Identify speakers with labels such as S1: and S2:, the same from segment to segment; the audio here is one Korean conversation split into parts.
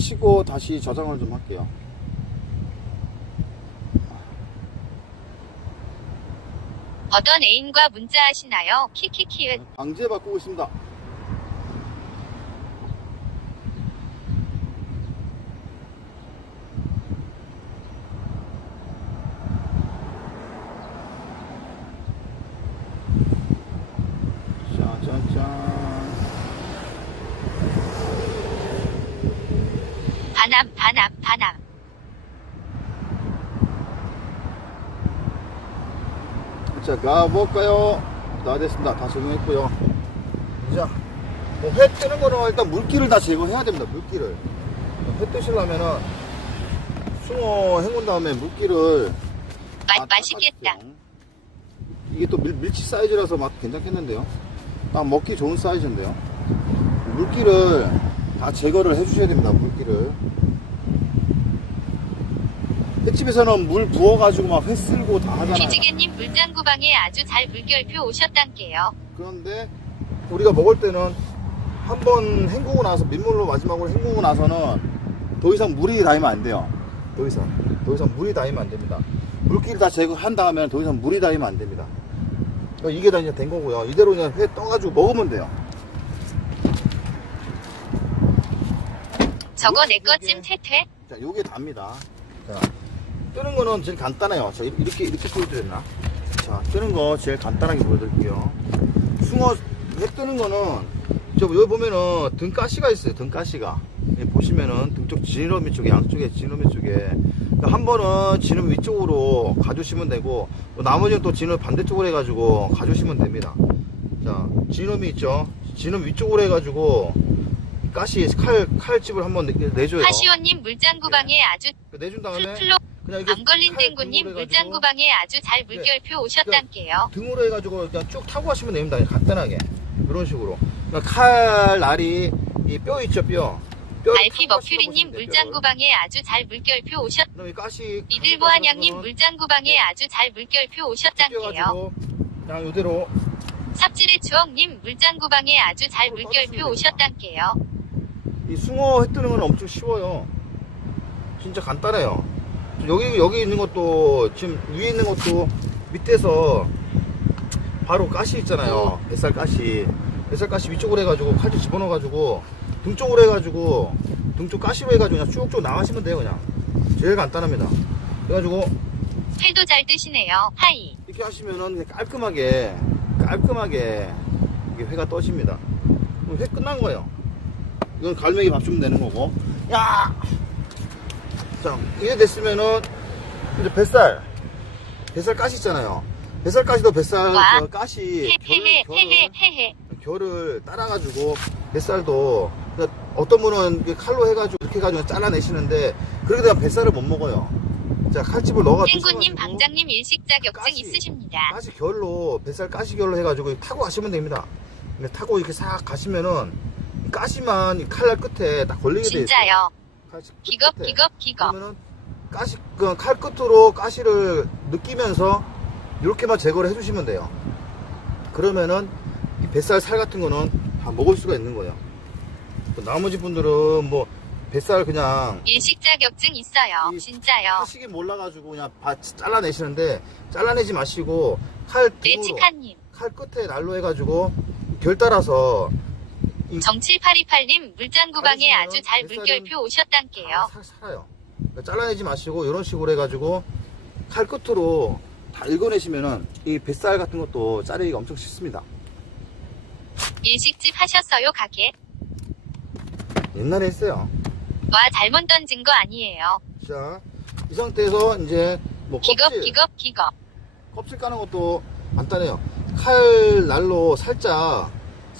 S1: 치고 다시 저장을 좀 할게요.
S2: 어떤 애인과 문자하시나요? 키키키은.
S1: 방제 바꾸고 있습니다. 짜잔짠.
S2: 반함, 반함.
S1: 자, 가볼까요? 다 됐습니다. 다 적용했고요. 자, 뭐 회 뜨는 거는 일단 물기를 다 제거해야 됩니다. 물기를. 회 뜨시려면은 숭어 헹군 다음에 물기를
S2: 맛,
S1: 다
S2: 맛있겠다.
S1: 이게 또 밀, 밀치 사이즈라서 맛 괜찮겠는데요? 딱 먹기 좋은 사이즈인데요. 물기를 다 제거를 해주셔야 됩니다. 물기를. 횟집에서는 물 부어가지고 막 회 쓸고 다 하잖아요.
S2: 기지개님 물장구방에 아주 잘 물결표 오셨단게요.
S1: 그런데 우리가 먹을 때는 한 번 헹구고 나서 민물로 마지막으로 헹구고 나서는 더 이상 물이 닿으면 안 돼요. 더 이상 더 이상 물이 닿으면 안 됩니다. 물기를 다 제거한 다음에 더 이상 물이 닿으면 안 됩니다. 그러니까 이게 다 이제 된 거고요. 이대로 그냥 회 떠가지고 먹으면 돼요.
S2: 저거
S1: 요게-
S2: 내꺼 찜 퇴퇴?
S1: 자, 요게 답니다. 자, 뜨는 거는 제일 간단해요. 자, 이렇게, 이렇게 보여드렸나? 자, 뜨는 거 제일 간단하게 보여드릴게요. 숭어, 회 뜨는 거는, 저, 여기 보면은 등가시가 있어요. 등가시가. 여기 보시면은 등쪽 지느러미 쪽에, 양쪽에 지느러미 쪽에. 그러니까 한 번은 지느러미 위쪽으로 가주시면 되고, 또 나머지는 또 지느러미 반대쪽으로 해가지고 가주시면 됩니다. 자, 지느러미 있죠? 지느러미 위쪽으로 해가지고, 가시, 칼, 칼집을 한번 내- 내줘요.
S2: 하시오님 물장구방에 아주
S1: 내준 다음에
S2: 안 걸린
S1: 칼
S2: 땡구님 물장구방에 아주 잘 물결표 오셨단게요.
S1: 등으로 해가지고 그냥 쭉 타고 가시면 됩니다. 간단하게 이런 식으로. 그러니까 칼 날이 이 뼈 있죠 뼈. 뼈
S2: 알피 머큐리님 물장구방에 아주 잘 물결표 오셨.
S1: 가시
S2: 이들보한양님 물장구방에 아주 잘 물결표.
S1: 뼈가지고 그냥 이대로
S2: 삽질의 추억님 물장구방에 아주 잘
S1: 어,
S2: 물결표 오셨단게요.
S1: 이 숭어 회 뜨는 건 엄청 쉬워요. 진짜 간단해요. 여기 여기 있는 것도 지금 위에 있는 것도 밑에서 바로 가시 있잖아요. 뱃살 가시. 뱃살 가시 위쪽으로 해가지고 칼질 집어넣어가지고 등 쪽으로 해가지고 등 쪽 가시로 해가지고 그냥 쭉쭉 나가시면 돼요 그냥. 제일 간단합니다. 그래가지고
S2: 회도 잘 뜨시네요. 하이.
S1: 이렇게 하시면은 깔끔하게 깔끔하게 이게 회가 떠집니다. 회 끝난 거예요. 이건 갈매기 밥 주면 되는 거고. 야! 자, 이게 됐으면은 이제 뱃살 뱃살 가시 있잖아요. 뱃살 가시도 뱃살
S2: 와.
S1: 그 가시
S2: 헤헤.
S1: 결을 따라가지고 뱃살도 그러니까 어떤 분은 칼로 해가지고 이렇게 해가지고 잘라내시는데 그렇게 되면 뱃살을 못 먹어요. 자 칼집을 넣어가지고
S2: 땡구님 방장님 일식 자격증
S1: 가시.
S2: 있으십니다.
S1: 가시 결로 뱃살 가시 결로 해가지고 타고 가시면 됩니다. 타고 이렇게 싹 가시면은 가시만 이 칼날 끝에 딱 걸리게 돼 있어요.
S2: 진짜요.
S1: 가시 끝-
S2: 기겁
S1: 끝에.
S2: 기겁 기겁.
S1: 그러면은 가시 그칼 끝으로 가시를 느끼면서 이렇게만 제거를 해주시면 돼요. 그러면은 이 뱃살 살 같은 거는 다 먹을 수가 있는 거예요. 또 나머지 분들은 뭐 뱃살 그냥
S2: 일식 자격증 있어요.
S1: 이-
S2: 진짜요.
S1: 하시기 몰라가지고 그냥 바, 잘라내시는데 잘라내지 마시고 칼 등으로
S2: 네치카님.
S1: 칼 끝에 날로 해가지고 결 따라서
S2: 정칠팔이팔님 물장 구방에
S1: 가르치면
S2: 아주 잘 물결표 오셨단게요.
S1: 살, 살아요. 그러니까 잘라내지 마시고 이런 식으로 해가지고 칼 끝으로 다 읽어내시면은 이 뱃살 같은 것도 자르기가 엄청 쉽습니다.
S2: 일식집 하셨어요 가게?
S1: 옛날에 했어요.
S2: 와 잘못 던진 거 아니에요.
S1: 자, 이 상태에서 이제 뭐
S2: 기겁
S1: 껍질,
S2: 기겁 기겁.
S1: 껍질 까는 것도 간단해요. 칼 날로 살짝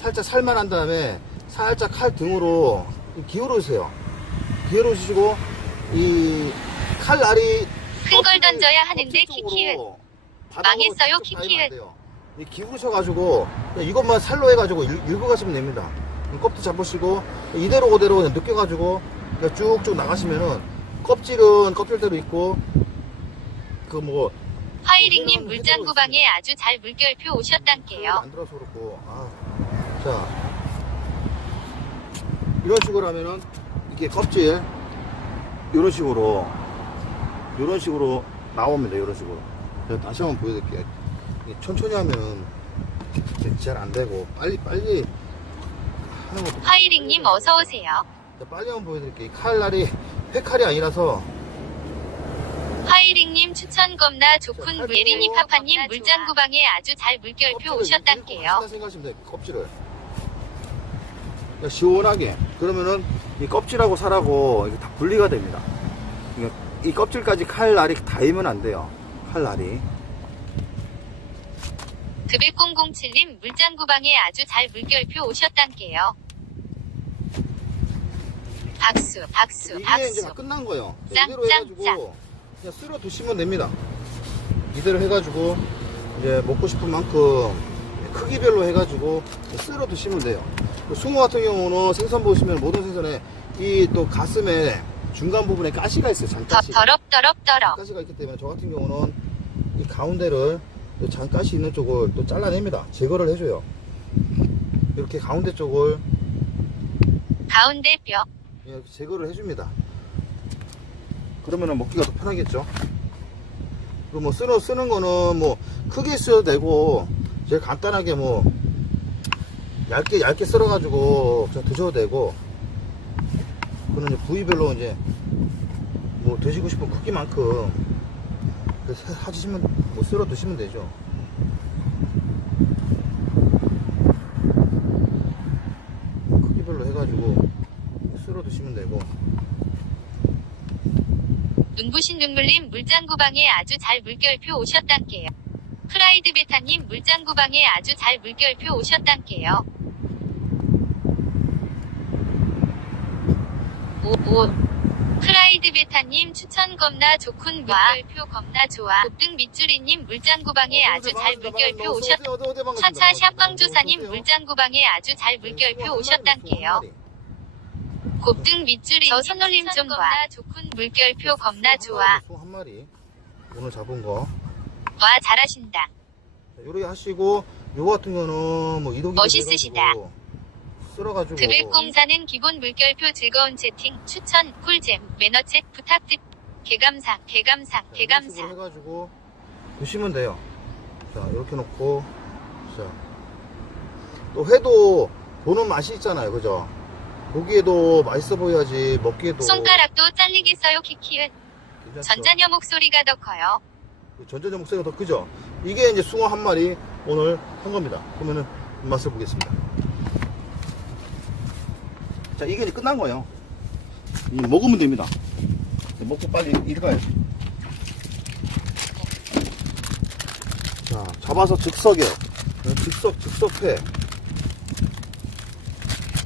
S1: 살짝 살만 한 다음에 살짝 칼 등으로 기울어주세요. 기울어주시고 이 칼 날이
S2: 큰 걸 던져야 하는데 키키은. 망했어요, 키키은.
S1: 기울으셔가지고 이것만 살로 해가지고 일- 읽어 가시면 됩니다. 껍질 잡으시고 이대로 그대로 그냥 느껴가지고 그냥 쭉쭉 나가시면은 껍질은 껍질대로 있고 그뭐
S2: 화이링님
S1: 해도
S2: 물장구방에 아주 잘 물결표 오셨단게요.
S1: 안 들어서 그렇고 아. 자 이런 식으로 하면은 이렇게 껍질 이런 식으로 이런 식으로 나옵니다. 이런 식으로. 제가 다시 한번 보여드릴게요. 이게 천천히 하면 잘안 되고 빨리 빨리
S2: 화이링님 어서오세요.
S1: 자, 빨리 한번 보여드릴게요. 이 칼날이 회칼이 아니라서
S2: 화이링님 추천 겁나 좋군
S1: 자,
S2: 예린이 파파님 물장구방에 아주 잘 물결표.
S1: 하신다 생각하시면 돼요. 껍질을. 그러니까 시원하게. 그러면은 이 껍질하고 살하고 이게 다 분리가 됩니다. 그러니까 이 껍질까지 칼날이 닿으면 안 돼요. 칼날이.
S2: 드백공공칠님 물장구방에 아주 잘 물결표 오셨단께요. 박수 박수
S1: 이게 이제
S2: 박수
S1: 다 끝난 거예요.
S2: 짱,
S1: 이대로
S2: 짱,
S1: 해가지고
S2: 짱.
S1: 그냥 쓸어 두시면 됩니다. 이대로 해가지고 이제 먹고 싶은 만큼 크기별로 해가지고 쓸어 두시면 돼요. 그 숭어 같은 경우는 생선 보시면 모든 생선에 이 또 가슴에 중간 부분에 가시가 있어요.
S2: 더,
S1: 잔가시.
S2: 더럽 더럽 더럽
S1: 가시가 있기 때문에 저 같은 경우는 이 가운데를 이 잔가시 있는 쪽을 또 잘라냅니다. 제거를 해줘요. 이렇게 가운데 쪽을
S2: 가운데 뼈
S1: 이렇게 제거를 해줍니다. 그러면은 먹기가 더 편하겠죠. 그리고 뭐 쓰는 쓰는 거는 뭐 크게 써도 되고 제일 간단하게 뭐 얇게 얇게 썰어가지고 그냥 드셔도 되고 그는 이제 부위별로 이제 뭐 드시고 싶은 크기만큼 하시면 뭐 썰어 드시면 되죠. 크기별로 해가지고 쓸어 드시면 되고
S2: 눈부신 눈물님 물장구방에 아주 잘 물결표 오셨단께요. 프라이드 베타님 물장구방에 아주 잘 물결표 오셨단께요. 오, 오. 프라이드 베타님 추천 겁나 좋군 물결표 겁나 좋아. 곱등 밑줄이님 물장구방에 아주 잘 물결표 오셨. 차차 샵광조사님 물장구방에 아주 잘 물결표 오셨단께요. 곱등 밑줄이 저 손놀림 좀 봐. 좋군 물결표 겁나 좋아.
S1: 소 한 마리 오늘 잡은 거
S2: 와 잘하신다.
S1: 자, 요렇게 하시고 요거 같은 거는 뭐 이동이
S2: 멋있으시다.
S1: 쓸어가지고
S2: 드백공사는 기본 물결표 즐거운 채팅 추천 꿀잼 매너 책 부탁드 개감사 개감사
S1: 자,
S2: 개감사
S1: 식으로 해가지고 드시면 돼요. 자 이렇게 놓고 자또 회도 보는 맛이 있잖아요, 그죠? 보기에도 맛있어 보여야지 먹기에도
S2: 손가락도 잘리겠어요 키키은
S1: 괜찮죠?
S2: 전자녀 목소리가 더 커요.
S1: 전자녀 목소리가 더 크죠? 이게 이제 숭어 한 마리 오늘 한 겁니다. 그러면은 맛을 보겠습니다. 자, 이게 이제 끝난 거예요. 이제 먹으면 됩니다. 먹고 빨리 일 가야지. 자, 잡아서 즉석에. 즉석, 즉석회.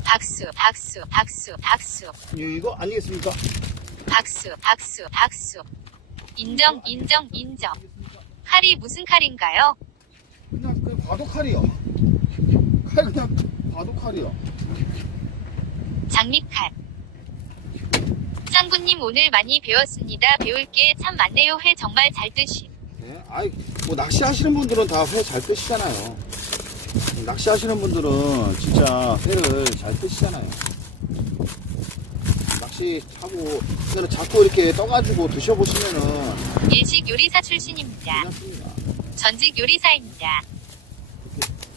S2: 박수 박수 박수 박수
S1: 이- 이거 아니겠습니까?
S2: 박수 박수 박수 인정 인정 인정 칼이 무슨 칼인가요?
S1: 그냥, 그냥 과도 칼이요. 칼, 그냥 과도 칼이요.
S2: 장미칼 짱구님 오늘 많이 배웠습니다. 배울 게 참 많네요. 회 정말 잘 드심.
S1: 네, 아이, 뭐, 낚시하시는 분들은 다 회 잘 뜨시잖아요. 낚시하시는 분들은 진짜 회를 잘 뜨시잖아요. 낚시하고, 그냥 자꾸 이렇게 떠가지고 드셔보시면은
S2: 일식 요리사 출신입니다.
S1: 괜찮습니다.
S2: 전직 요리사입니다.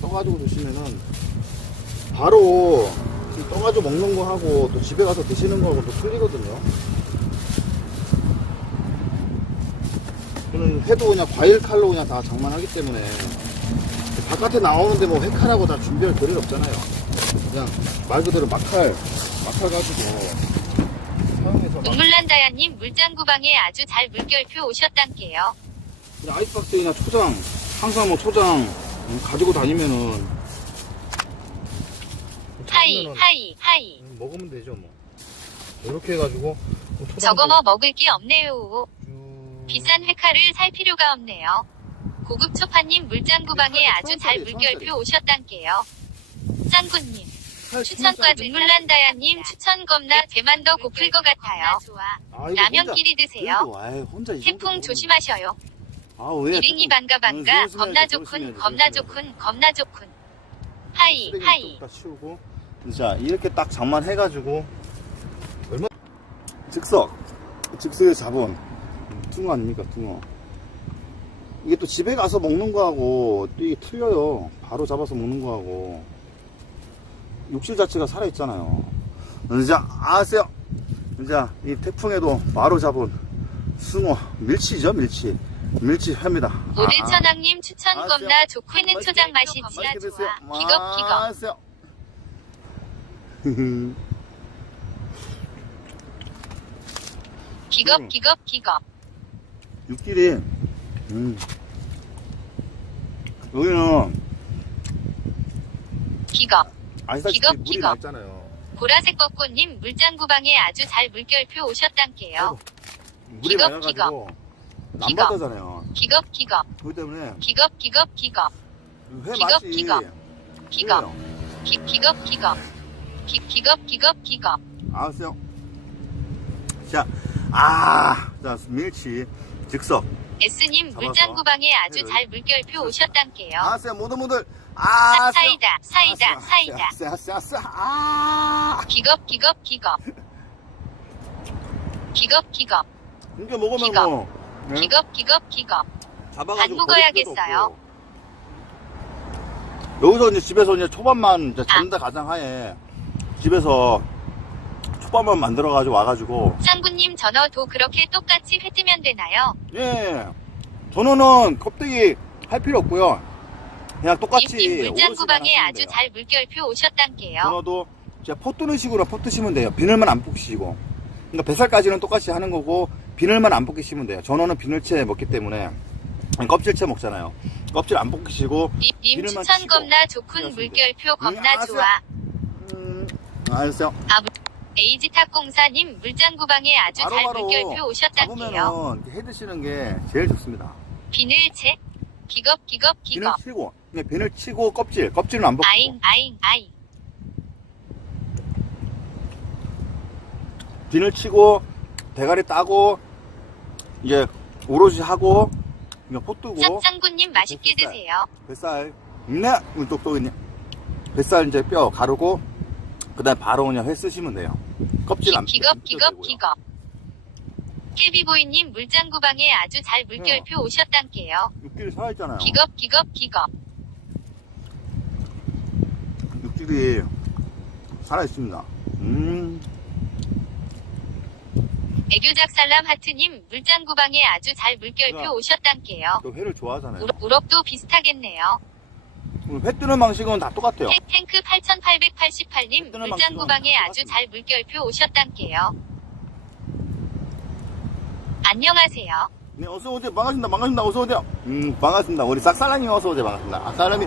S1: 떠가지고 드시면은 바로 지금 떠가지고 먹는 거 하고 또 집에 가서 드시는 거하고 또 틀리거든요. 저는 회도 그냥 과일 칼로 그냥 다 장만하기 때문에 바깥에 나오는데 뭐 회칼하고 다 준비할 거리가 없잖아요. 그냥 말 그대로 막칼, 막칼 가지고
S2: 눈물난다야님 물장구방에 아주 잘 물결표 오셨단께요.
S1: 아이스박스나 초장, 항상 뭐 초장 음, 가지고 다니면은
S2: 하이 하이 하이.
S1: 음, 먹으면 되죠 뭐 이렇게 해가지고 뭐 초장도
S2: 저거 뭐 먹을 게 없네요.
S1: 쭉-
S2: 비싼 회칼을 살 필요가 없네요. 고급 초파님 물장구방에 아주 잘 물결표 오셨단께요. 짱구님
S1: 살
S2: 추천과
S1: 진짜-
S2: 눈물난다야님 추천 겁나 배만 더 고플 것 같아요.
S1: 아, 이거
S2: 라면끼리 드세요.
S1: 혼자, 아이, 혼자 이 정도
S2: 태풍 조심하셔요.
S1: 아, 왜
S2: 이링이
S1: 태풍-
S2: 반가 반가
S1: 응,
S2: 겁나
S1: 조심해야지,
S2: 좋군
S1: 조심해야지,
S2: 겁나. 좋군 겁나 좋군. 하이
S1: 쓰레기
S2: 하이.
S1: 딱 치우고 자 이렇게 딱 장만해가지고 얼마 즉석. 즉석에 잡은 퉁어 아닙니까, 퉁어. 이게 또 집에 가서 먹는 거하고 또 이게 틀려요. 바로 잡아서 먹는 거하고. 육질 자체가 살아있잖아요. 자, 아세요? 자, 이 태풍에도 바로 잡은 숭어. 밀치죠, 밀치. 밀치 회입니다. 아,
S2: 오대천왕님 추천
S1: 알았어요.
S2: 겁나 좋고
S1: 맛있게,
S2: 초장 맛이
S1: 드세요.
S2: 좋아. 기겁 기겁.
S1: 아세요?
S2: 기겁
S1: 음.
S2: 기겁 기겁.
S1: 육질이, 음. 여기는
S2: 기겁.
S1: 아시다시피
S2: 기겁,
S1: 물이
S2: 기겁. 보라색 벚꽃님 물장구방에 아주 잘 물결표 오셨단께요.
S1: 물이
S2: 기겁.
S1: 남바다잖아요.
S2: 기겁 기겁.
S1: 그렇기 때문에
S2: 기겁 기겁 기겁.
S1: 회
S2: 기겁,
S1: 맛이
S2: 기겁. 기겁.
S1: 그래요.
S2: 기, 기겁 기겁. 기, 기겁 기겁 기겁.
S1: 아세요? 자, 아, 자, 밀치, 즉석.
S2: S님
S1: 잡아서
S2: 물장구방에 아주. 잘 물결표 오셨단께요.
S1: 아세요, 모든 분들.
S2: 사,
S1: 아,
S2: 사이다 사이다 사이다.
S1: 아세요. 아,
S2: 기겁 기겁 기겁. 기겁 기겁.
S1: 이게 먹으면
S2: 기겁.
S1: 뭐, 네?
S2: 기겁 기겁 기겁.
S1: 잡아가지고
S2: 안 먹어야겠어요.
S1: 버릴 필요도 없고. 여기서 이제 집에서 이제 초밥만 이제 잡는다 가정하에 집에서 초밥만 만들어 가지고 와가지고
S2: 쌍구님 전어도 그렇게 똑같이 회 뜨면 되나요?
S1: 예. 전어는 껍데기 할 필요 없고요. 그냥 똑같이
S2: 물장구방에 아주
S1: 돼요.
S2: 잘 물결표 오셨단께요.
S1: 전어도 제가 포 뜨는 식으로 포 뜨시면 돼요. 비늘만 안 뽑히시고. 그러니까 뱃살까지는 똑같이 하는 거고 비늘만 안 뽑히시면 돼요. 전어는 비늘채 먹기 때문에 껍질채 먹잖아요. 껍질 안 뽑히시고 비늘만
S2: 추천 겁나 좋군 물결표
S1: 음,
S2: 겁나. 좋아.
S1: 음, 알았어요.
S2: 에이지탁공사님 물장구방에 아주 잘
S1: 바로바로
S2: 물결표 오셨단께요.
S1: 잡으면은 이렇게 해 드시는 게 제일 좋습니다.
S2: 비늘채 기겁 기겁
S1: 비늘
S2: 기겁
S1: 치고 그냥 비늘 치고 껍질 껍질은 안 벗고.
S2: 아잉 아잉 아잉.
S1: 비늘 치고 대가리 따고 이제 오롯이 하고 그냥 포 뜨고.
S2: 쌍쌍구님 맛있게
S1: 뱃살.
S2: 드세요.
S1: 뱃살. 네 우리 똑똑이네 뱃살 이제 뼈 가르고 그다음 바로 그냥 회 쓰시면 돼요. 껍질 안
S2: 기, 기겁
S1: 안
S2: 기겁. 기겁. 깨비보이님 물장구방에 아주 잘 물결표 오셨단께요.
S1: 육질이 살아있잖아요.
S2: 기겁 기겁 기겁
S1: 육질이 살아있습니다 음
S2: 애교작살람 하트님 물장구방에 아주 잘 물결표
S1: 제가
S2: 오셨단께요.
S1: 또 회를 좋아하잖아요
S2: 우럭, 우럭도 비슷하겠네요.
S1: 회 뜨는 방식은 다 똑같아요
S2: 탱, 탱크 8888님
S1: 뜨는
S2: 물장구방에
S1: 방식은
S2: 아주
S1: 똑같습니다.
S2: 잘 물결표 오셨단께요. 안녕하세요.
S1: 네, 어서 오세요. 반갑습니다. 반갑습니다. 어서 오세요. 음, 반갑습니다. 우리 싹살랑님 어서 오세요. 반갑습니다. 아, 사람이,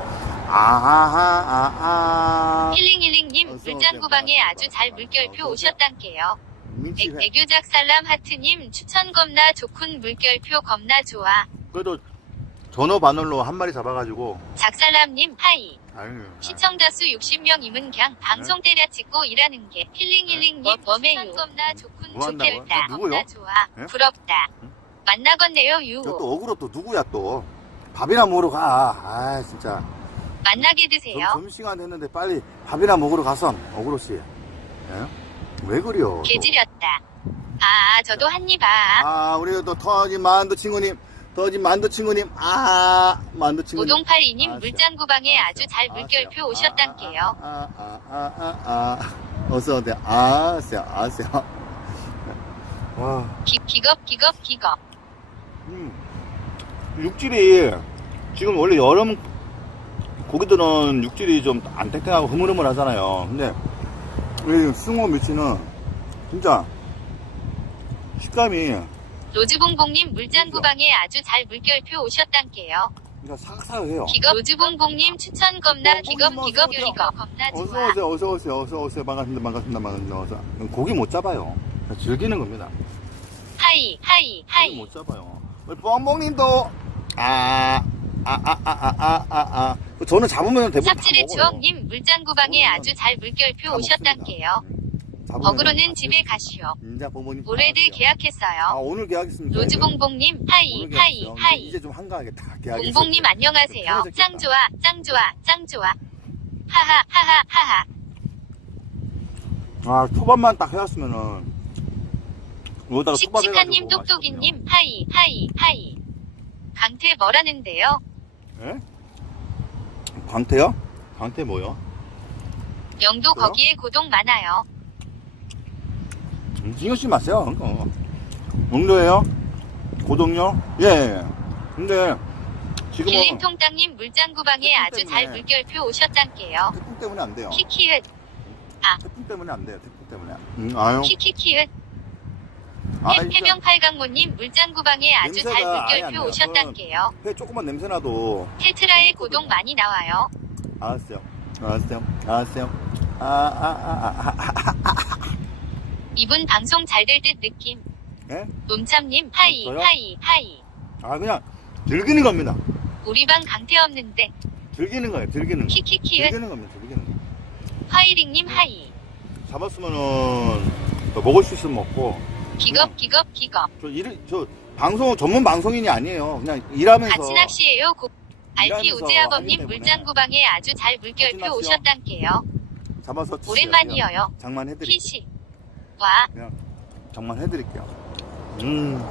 S1: 아하하, 아, 아.
S2: 힐링힐링님. 물장 구방에
S1: 반갑습니다.
S2: 아주 잘 물결표. 오셨단께요.
S1: 민치
S2: 애,
S1: 회.
S2: 애교작 살람 하트님 추천 겁나 좋군 물결표 겁나 좋아.
S1: 그래도 전어 바늘로 한 마리 잡아가지고.
S2: 작살람님 하이.
S1: 아유.
S2: 시청자 수 60명이면 그냥 방송 때려 찍고 일하는 게 힐링힐링님
S1: 네?
S2: 웜에유 겁나 좋군
S1: 뭐?
S2: 좋겠다? 겁나 좋아
S1: 예?
S2: 부럽다
S1: 응?
S2: 만나겠네요 유호
S1: 저또 억울로 또 누구야 또. 밥이나 먹으러 가. 아, 진짜.
S2: 만나게 드세요
S1: 점, 점심시간 됐는데 빨리 밥이나 먹으러 가선. 억울로 씨. 예? 왜 그래요? 또?
S2: 개지렸다 아 저도 한입 아
S1: 아, 우리 또 터지 만두 친구님. 터지 만두 친구님. 아, 만두 친구님.
S2: 오동팔이님
S1: 아,
S2: 물장구방에
S1: 아,
S2: 아주 잘
S1: 아,
S2: 물결표
S1: 아,
S2: 오셨단께요
S1: 아, 아, 아, 아, 아. 어서 오세요. 아, 아세요, 아 세요. 와,
S2: 기, 기겁 기겁 기겁
S1: 음. 육질이 지금 원래 여름 고기들은 육질이 좀 안 탱탱하고 흐물흐물 하잖아요. 근데 이 숭어 밀치는 진짜 식감이
S2: 로즈봉봉님 물장구방에 아주 잘 물결표 오셨단께요
S1: 그러니까 사각사각해요.
S2: 기겁 로즈봉봉님 추천 겁나
S1: 어,
S2: 기겁 기겁
S1: 어서.
S2: 기겁 겁나
S1: 어서
S2: 좋아
S1: 오세요, 어서 오세요, 어서 오세요. 반갑습니다, 반갑습니다, 반갑습니다. 어서. 고기 못 잡아요. 즐기는 겁니다.
S2: 하이 하이
S1: 고기
S2: 하이
S1: 못 잡아요. 우리 뻥뻥님도 아, 아, 아, 아, 아, 아, 아, 아. 저는 잡으면 대부분 다
S2: 삽질의. 추억님 물장구방에 아주 잘 물결표
S1: 다
S2: 오셨단께요 어그로는
S1: 다
S2: 집에. 가시오
S1: 인자 부모님 다
S2: 올해들
S1: 하세요. 아,
S2: 계약했어요
S1: 오늘 계약했습니다.
S2: 로즈봉봉님 하이 하이
S1: 계약했어요.
S2: 하이
S1: 이제 좀 한가하겠다. 계약했어요.
S2: 봉봉님 안녕하세요. 짱 좋아 짱 좋아 짱 좋아 하하 하하 하하
S1: 아, 초반만 딱 해왔으면은
S2: 씩씩한님 똑똑이님 하이 하이 하이 강태 뭐라는데요?
S1: 예? 광태요? 광태 뭐요?
S2: 영도
S1: 그래요?
S2: 거기에 고동 많아요.
S1: 음, 신경 쓰지 마세요. 그거. 용도예요? 고동요? 예, 예. 근데 지금은
S2: 길림통땅님 물장구방에
S1: 태풍
S2: 아주 잘
S1: 때문에.
S2: 물결표 오셨단게요.
S1: 태풍 때문에 안 돼요.
S2: 키키읒
S1: 태풍 때문에 안 돼요. 태풍 때문에. 음, 아유.
S2: 키키키읒
S1: 아,
S2: 해-
S1: 진짜
S2: 해명 팔강모님 물장구방에 아주 잘 물결표. 오셨단게요.
S1: 회 조금만 냄새 나도
S2: 테트라에 고동 많이 나와요.
S1: 알았어요. 알았어요. 알았어요. 아, 아, 아, 아, 아, 아.
S2: 이분 방송 잘 될 듯 느낌.
S1: 예?
S2: 논참님 하이? 하이 하이
S1: 아, 그냥 즐기는 겁니다.
S2: 우리 방 강태 없는데
S1: 즐기는 거예요. 즐기는 거.
S2: 키키키읒
S1: 즐기는 겁니다. 즐기는 거.
S2: 화이링님 하이
S1: 잡았으면은 또 먹을 수 있으면 먹고
S2: 기겁 기겁 기겁
S1: 저 일, 저 방송 전문 방송인이 아니에요. 그냥 일하면서
S2: 같이 낚시해요 고 알피
S1: 일하면서
S2: 오제아범님
S1: 하기 때문에.
S2: 물장구방에 아주 잘 물결표
S1: 같이 낚시요.
S2: 오셨단게요.
S1: 잡아서 치세요.
S2: 오랜만이에요.
S1: 장만해드릴게요.
S2: 피시 와
S1: 장만해드릴게요. 음.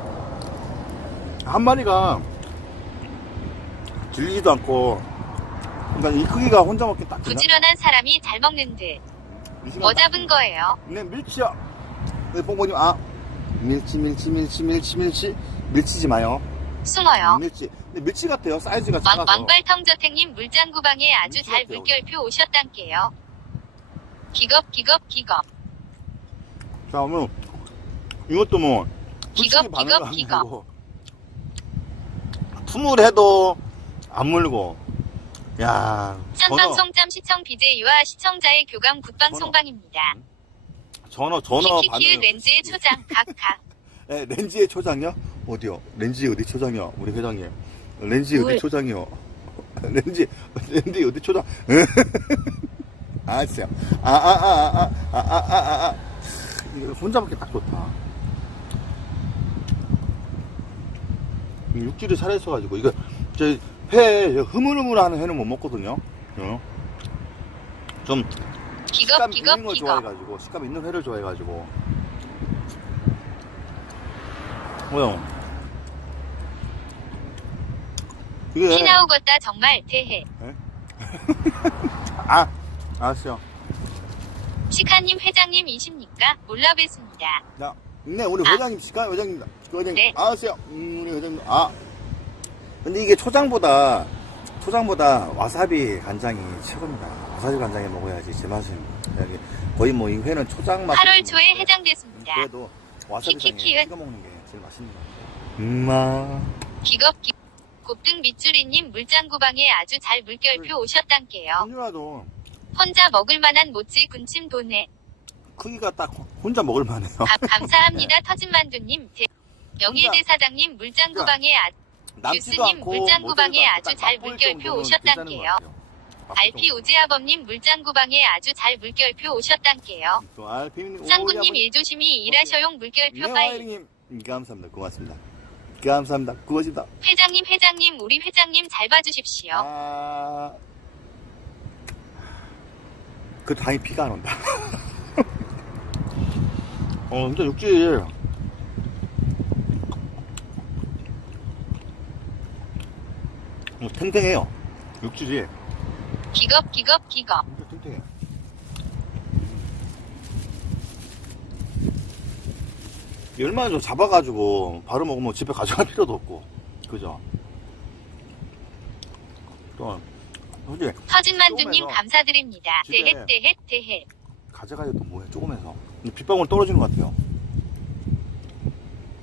S1: 한 마리가 질리지도 않고 그러니까 이 크기가 혼자 먹기 딱 되나?
S2: 부지런한 사람이 잘 먹는 듯.
S1: 이 시간
S2: 뭐
S1: 딱
S2: 잡은 거예요?
S1: 네, 밀치야. 네, 뽕뽕님, 아. 밀치, 밀치, 밀치, 밀치, 밀치. 밀치지 마요.
S2: 숭어요.
S1: 밀치. 근데 밀치 같아요. 사이즈가
S2: 왕,
S1: 작아서.
S2: 왕발텅저택님 물장구방에 아주 잘. 물결표 오셨단게요. 기겁 기겁 기겁
S1: 자, 그러면 이것도 뭐.
S2: 기겁,
S1: 솔직히
S2: 기겁,
S1: 반응을
S2: 기겁.
S1: 하고 tum을 해도 안 물고. 야, 전어,
S2: 선방송짬 시청 BJ와 시청자의 교감 굿방송방입니다.
S1: 전어, 전어 반응.
S2: 렌즈의 초장 각각
S1: 네, 렌즈의 초장이요? 어디요? 렌즈 어디 초장이요? 우리 회장님. 렌즈 어디
S2: 뭘?
S1: 초장이요? 렌즈, 렌즈 어디 초장? 알았어요. 아, 아, 아, 아, 아, 아, 아, 아, 아. 이거 혼자 먹기 딱 좋다. 이 육질이 살아있어가지고, 이거, 저, 회, 흐물흐물하는 회는 못 먹거든요. 어? 좀,
S2: 기겁
S1: 식감
S2: 기겁
S1: 있는 걸
S2: 기겁
S1: 좋아해가지고 식감 있는 회를 좋아해가지고 뭐요? 이게
S2: 피 나오겠다 정말 대해
S1: 아 알았어요.
S2: 시카님 회장님이십니까? 몰라 뵀습니다.
S1: 자, 네 우리
S2: 아.
S1: 회장님 시간 회장님 회장님
S2: 네.
S1: 알았어요. 음, 우리 회장님 아 근데 이게 초장보다 초장보다 와사비 간장이 최고입니다. 와사비 간장에 먹어야지 여기 거의 뭐 이 회는 초장 맛.
S2: 8월 초에 해장됐습니다.
S1: 그래도 와사비장에
S2: 키키키은.
S1: 찍어 먹는 게 제일 맛있는 것 같아요. 음마.
S2: 기겁 기 곱등 밑줄이님 물장구방에 아주 잘 물결표 오셨단게요.
S1: 현유라도
S2: 혼자 먹을 만한 모찌 군침 도네.
S1: 크기가 딱 혼자 먹을 만해요.
S2: 감, 감사합니다 터진만두님. 대- 영일대 사장님 물장구방에 아,
S1: 남지도
S2: 교수님
S1: 않고
S2: 물장구방에 아주 잘 물결표 오셨단게요. 알피. 오제아범님 물장구방에 아주 잘 물결표 오셨단게요. 쌍구님 일조심히 일하셔용 물결표
S1: 네,
S2: 빠이.
S1: 와이링님 감사합니다. 고맙습니다. 감사합니다. 고맙습니다.
S2: 회장님 회장님 우리 회장님 잘 봐주십시오.
S1: 아, 그 다행히 비가 안 온다. 어, 진짜 육질. 탱탱해요. 육질이.
S2: 기겁 기겁 기겁.
S1: 진짜 탱탱해. 얼마나 좀 잡아가지고 바로 먹으면 집에 가져갈 필요도 없고 그죠? 또 솔직히
S2: 터진만두님
S1: 조금해서
S2: 감사드립니다.
S1: 집에-
S2: 대헷 대헷 대헷.
S1: 가져가야 또 뭐해 조금해서 빗방울 떨어지는 것 같아요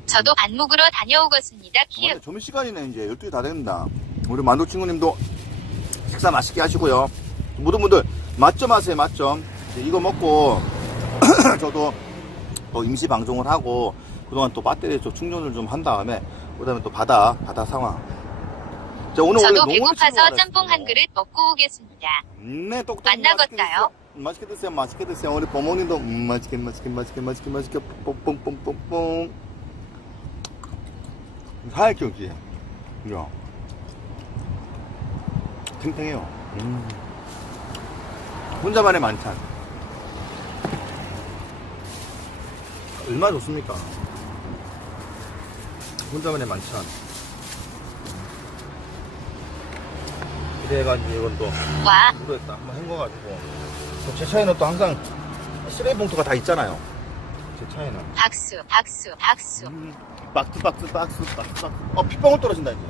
S2: 저도 밥 먹으러 다녀오겠습니다. 키읔.
S1: 어, 점심 시간이네 이제 12시 다 됩니다 우리 만두 친구님도 식사 맛있게 하시고요 모든 분들 맛점 하세요 맛점 이거 먹고 저도 또 임시 방송을 하고 그동안 또 배터리 좀 충전을 좀 한 다음에 그 다음에 또 바다 바다 상황 자 오늘
S2: 저도 배고파서 짬뽕 한. 그릇 먹고 오겠습니다.
S1: 네, 똑똑
S2: 만나겠다요.
S1: 맛있게 드세요. 맛있게 드세요. 우리 부모님도 음, 맛있게 맛있게 맛있게 맛있게 맛있게 뽕뽕뽕뽕뽕. 하얗게 없지. 이거. 탱탱해요. 음. 혼자만의 만찬. 얼마나 좋습니까? 혼자만의 만찬. 이래가지고 이건 또
S2: 와,
S1: 물에다 한번 헹궈가지고. 또제 차에는 또 항상 쓰레기 봉투가 다 있잖아요. 제 차에는.
S2: 박수, 박수, 박수.
S1: 음, 박스, 박스, 박스, 박스, 박스. 어, 빗방울 떨어진다, 이제.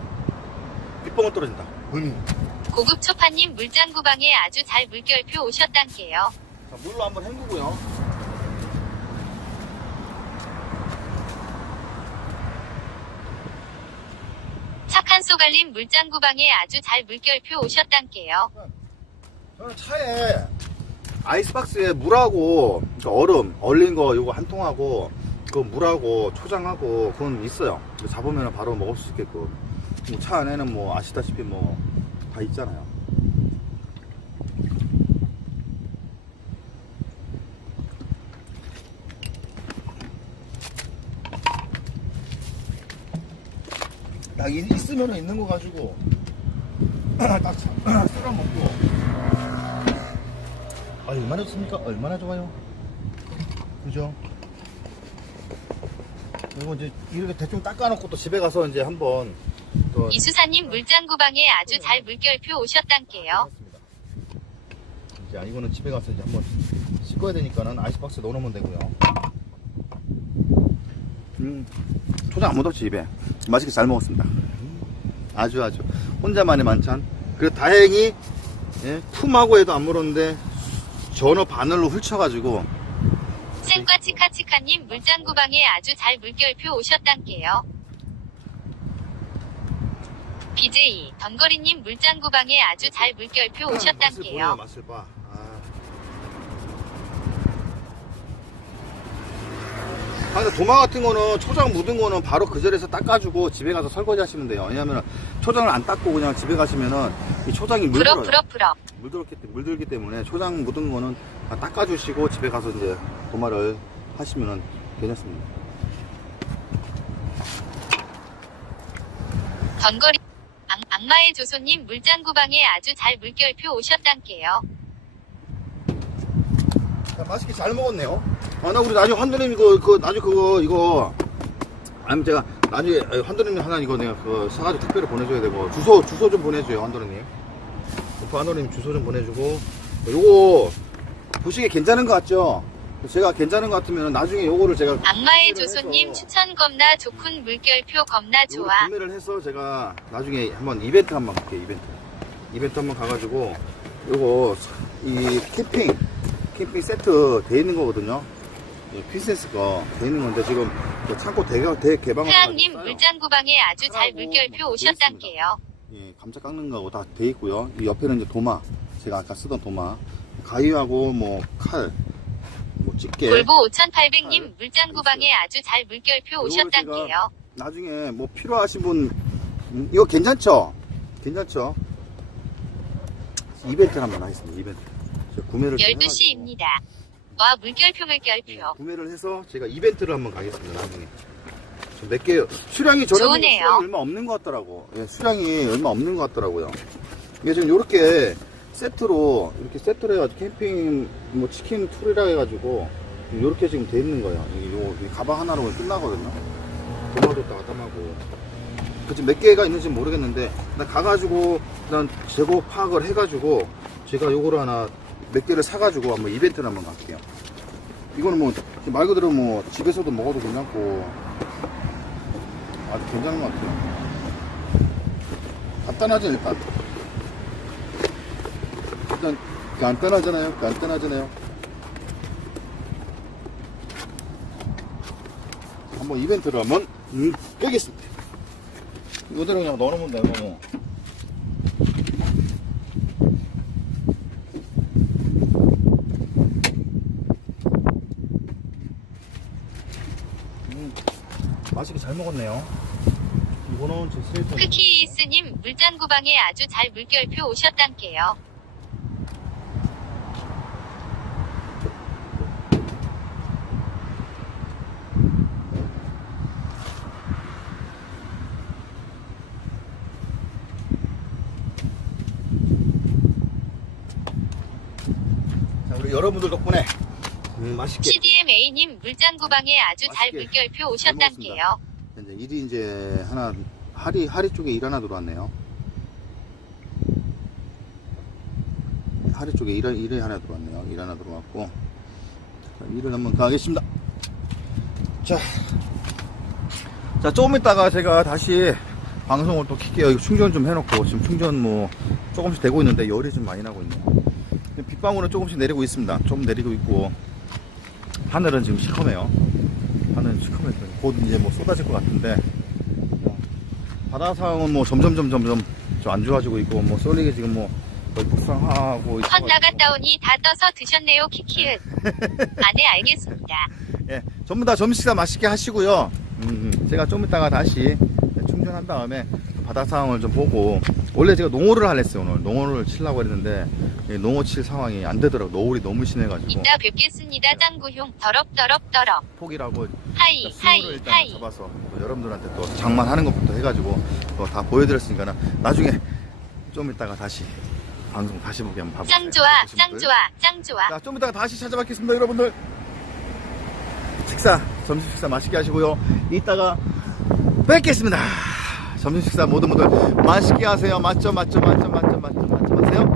S1: 빗방울 떨어진다. 음.
S2: 고급 초파님 물장 구방에 아주 잘 물결표 오셨단께요.
S1: 자, 물로 한번 헹구고요.
S2: 착한 쏘갈님 물장 구방에 아주 잘 물결표 오셨단께요.
S1: 저는 차에 아이스박스에 물하고 그러니까 얼음 얼린 거 요거 한 통하고 그 물하고 초장하고 그건 있어요. 이거 잡으면 바로 먹을 수 있게끔. 뭐 차 안에는 뭐 아시다시피 뭐 다 있잖아요. 딱 이- 있으면 있는 거 가지고 딱 썰어 먹고 아, 얼마나 좋습니까? 얼마나 좋아요? 그죠? 그리고 이제 이렇게 대충 닦아놓고 또 집에 가서 이제 한번 또
S2: 이수사님 물장구방에 아주 잘 물결표 오셨단께요.
S1: 이제 아, 이거는 집에 가서 이제 한번 씻어야 되니까는 아이스박스에 넣어놓으면 되고요. 음, 초장 안 묻었지 입에. 맛있게 잘 먹었습니다. 아주 아주 혼자만의 만찬. 그리고 다행히 예, 품하고 해도 안 물었는데 전어 바늘로 훑쳐가지고
S2: 생과 치카치카님 물장구방에 아주 잘 물결표 오셨단께요. BJ 던거리님 물장구방에 아주 잘 물결표
S1: 보여,
S2: 오셨단께요.
S1: 맛을 봐. 아. 아, 근데 도마 같은 거는 초장 묻은 거는 바로 그 자리에서 닦아주고 집에 가서 설거지 하시면 돼요. 왜냐면 초장을 안 닦고 그냥 집에 가시면은 이 초장이 물들어요.
S2: 부러 부러.
S1: 물들었기, 때- 물들기 때문에 초장 묻은 거는 다 닦아주시고 집에 가서 이제 도마를 하시면은 괜찮습니다.
S2: 던거리 악, 악마의 조소님 물장구방에 아주 잘 물결표 오셨단께요.
S1: 자, 맛있게 잘 먹었네요. 아, 나 우리 나중에 환도님 이거, 그, 나중에 그거, 이거, 아니면 제가 나중에 에, 환도님 하나 이거 내가 그 사가지고 택배로 보내줘야 되고, 주소, 주소 좀 보내줘요, 환도님. 그 환도님 주소 좀 보내주고, 요거, 보시기에 괜찮은 것 같죠? 제가 괜찮은 것 같으면 나중에 요거를 제가.
S2: 악마의
S1: 구매를 해서
S2: 추천 겁나 좋군 물결표 겁나
S1: 요거를
S2: 좋아.
S1: 구매를 해서 제가 나중에 한번 이벤트 한번 갈게요, 이벤트. 이벤트 한번 가가지고, 요거, 이 캠핑, 캠핑 세트 돼 있는 거거든요. 이 퀸센스 거돼 있는 건데, 지금 그 창고 대, 대개방을.
S2: 태양님 물장구방에 아주 잘
S1: 하고
S2: 물결표
S1: 뭐
S2: 오셨단께요.
S1: 예, 감자 깎는 거하고 다 돼 있고요. 이 옆에는 이제 도마. 제가 아까 쓰던 도마. 가위하고 뭐 칼, 뭐.
S2: 볼보
S1: 잘
S2: 5800님 물장 구방에 아주 잘 물결표
S1: 요거를
S2: 오셨단께요.
S1: 나중에 뭐 필요하신 분, 음, 이거 괜찮죠? 괜찮죠? 이벤트 한번 하겠습니다, 이벤트. 제가 구매를 좀
S2: 12시입니다. 와 물결표
S1: 해가지고, 예,
S2: 물결표.
S1: 구매를 해서 제가 이벤트를 한번 가겠습니다, 나중에. 좀몇 개, 수량이 저렴
S2: 좋으네요.
S1: 수량이 얼마 없는 것 같더라고. 예, 수량이 얼마 없는 것 같더라고요. 이게 지금 요렇게 세트로, 이렇게 세트로 해가지고 캠핑, 뭐 치킨 툴이라 해가지고, 요렇게 지금 돼 있는 거예요. 이 가방 하나로 끝나거든요. 도마도 다 담하고. 그 지금 몇 개가 있는지 모르겠는데, 나 가가지고, 일단 재고 파악을 해가지고, 제가 요거를 하나, 몇 개를 사가지고 한번 이벤트를 한번 갈게요. 이거는 뭐, 말 그대로 뭐, 집에서도 먹어도 괜찮고, 아주 괜찮은 것 같아요. 간단하죠, 일단. 일단, 간단하잖아요. 간단하잖아요. 한번 이벤트를 한번, 음, 끄겠습니다. 이거대로 그냥 넣어놓으면 되고, 뭐. 음, 맛있게 잘 먹었네요. 이거는 제 스테이크.
S2: 크키이스님 물장구방에 아주 잘 물결표 오셨단께요.
S1: 여러분들 덕분에 음, 맛있게
S2: CDMA님 물장구방에 아주 잘 물결표 오셨단께요.
S1: 이제 일이 이제 하나 하리 하리 쪽에 일 하나 들어왔네요. 하리 쪽에 일, 일이 하나 들어왔네요. 일 하나 들어왔고 자, 일을 한번 가겠습니다. 자, 자 조금 있다가 제가 다시 방송을 또 킬게요. 충전 좀 해놓고 지금 충전 뭐 조금씩 되고 있는데 열이 좀 많이 나고 있네요. 빗방울은 조금씩 내리고 있습니다. 좀 내리고 있고 하늘은 지금 시커매요. 하늘은 시커매요. 곧 이제 뭐 쏟아질 것 같은데 어, 바다 상황은 뭐 점점 점점 점좀 안 좋아지고 있고 뭐 쏠리게 지금 뭐 거의 북상하고
S2: 헛 나갔다 오니 다 떠서 드셨네요 키키은. 아네 알겠습니다.
S1: 예, 전부 다 점심 식사 맛있게 하시고요. 음, 제가 좀 이따가 다시 충전한 다음에 바다 상황을 좀 보고 원래 제가 농어를 하랬어요 오늘 농어를 치려고 했는데 이 농어 칠 상황이 안 되더라고 노을이 너무 심해가지고
S2: 이따 뵙겠습니다 짱구형 더럽더럽더럽.
S1: 포기라고
S2: 하이
S1: 일단
S2: 하이
S1: 일단
S2: 하이.
S1: 잡아서 또 여러분들한테 또 장만하는 것부터 해가지고 또 다 보여드렸으니까 나중에 좀 이따가 다시 방송 다시 보기 한번 봐보세요.
S2: 짱 좋아 짱. 좋아 짱 좋아.
S1: 자, 좀 이따가 다시 찾아뵙겠습니다, 여러분들. 식사, 점심 식사 맛있게 하시고요. 이따가 뵙겠습니다. 점심 식사 모두 모두 맛있게 하세요. 맞죠, 맞죠, 맞죠, 맞죠, 맞죠, 맞죠, 하세요.